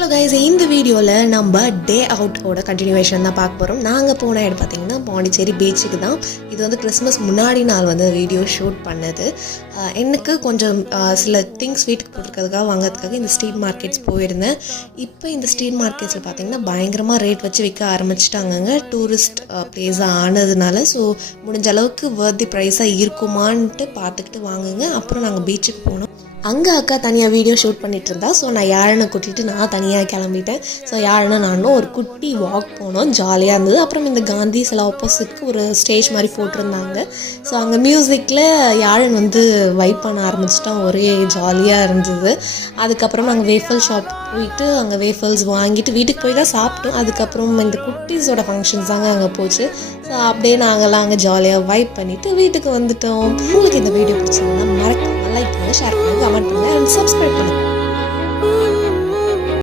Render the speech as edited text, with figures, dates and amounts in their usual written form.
Hello guys, இந்த வீடியோவில் நம்ம டே அவுட்டோட கண்டினியூவேஷன் தான் பார்க்க போகிறோம். நாங்கள் போன இடம் பார்த்திங்கன்னா பாண்டிச்சேரி பீச்சுக்கு தான். இது வந்து கிறிஸ்மஸ் முன்னாடி நாள் வந்து வீடியோ ஷூட் பண்ணது. எனக்கு கொஞ்சம் சில திங்ஸ் வீட்டுக்கு போட்டுருக்கிறதுக்காக வாங்கிறதுக்காக இந்த ஸ்ட்ரீட் மார்க்கெட்ஸ் போயிருந்தேன். இப்போ இந்த ஸ்ட்ரீட் மார்க்கெட்ஸில் பார்த்திங்கன்னா பயங்கரமாக ரேட் வச்சு விற்க ஆரம்பிச்சிட்டாங்கங்க. டூரிஸ்ட் பிளேஸாக ஆனதுனால. ஸோ முடிஞ்ச அளவுக்கு வர்த்தி ப்ரைஸாக இருக்குமான்ட்டு பார்த்துக்கிட்டு வாங்குங்க. அப்புறம் நாங்கள் பீச்சுக்கு போனோம். அங்கே அக்கா தனியாக வீடியோ ஷூட் பண்ணிகிட்டு இருந்தா. ஸோ நான் யாழனை கூட்டிகிட்டு நான் தனியாக கிளம்பிட்டேன். ஸோ யாழனை நானும் ஒரு குட்டி வாக் போனோம், ஜாலியாக இருந்தது. அப்புறம் இந்த காந்தி சில ஆப்போசிட்க்கு ஒரு ஸ்டேஜ் மாதிரி போட்டிருந்தாங்க. ஸோ அங்கே மியூசிக்கில் யாழன் வந்து வைப் பண்ண ஆரம்பிச்சிட்டோம். ஒரே ஜாலியாக இருந்தது. அதுக்கப்புறம் நாங்கள் வேஃபல் ஷாப் போயிட்டு அங்கே வேஃபல்ஸ் வாங்கிட்டு வீட்டுக்கு போய் தான் சாப்பிட்டோம். அதுக்கப்புறம் இந்த குட்டீஸோட ஃபங்க்ஷன்ஸ் தாங்க அங்கே போச்சு. ஸோ அப்படியே நாங்கள்லாம் அங்கே ஜாலியாக வைப் பண்ணிவிட்டு வீட்டுக்கு வந்துட்டோம். உங்களுக்கு இந்த வீடியோ பிடிச்சிருந்தா மறக்காம லைக் பண்ணுங்கள், ஷேர் பண்ணுங்கள், கமெண்ட் பண்ணுங்கள் அண்ட் சப்ஸ்கிரைப் பண்ணுங்கள்.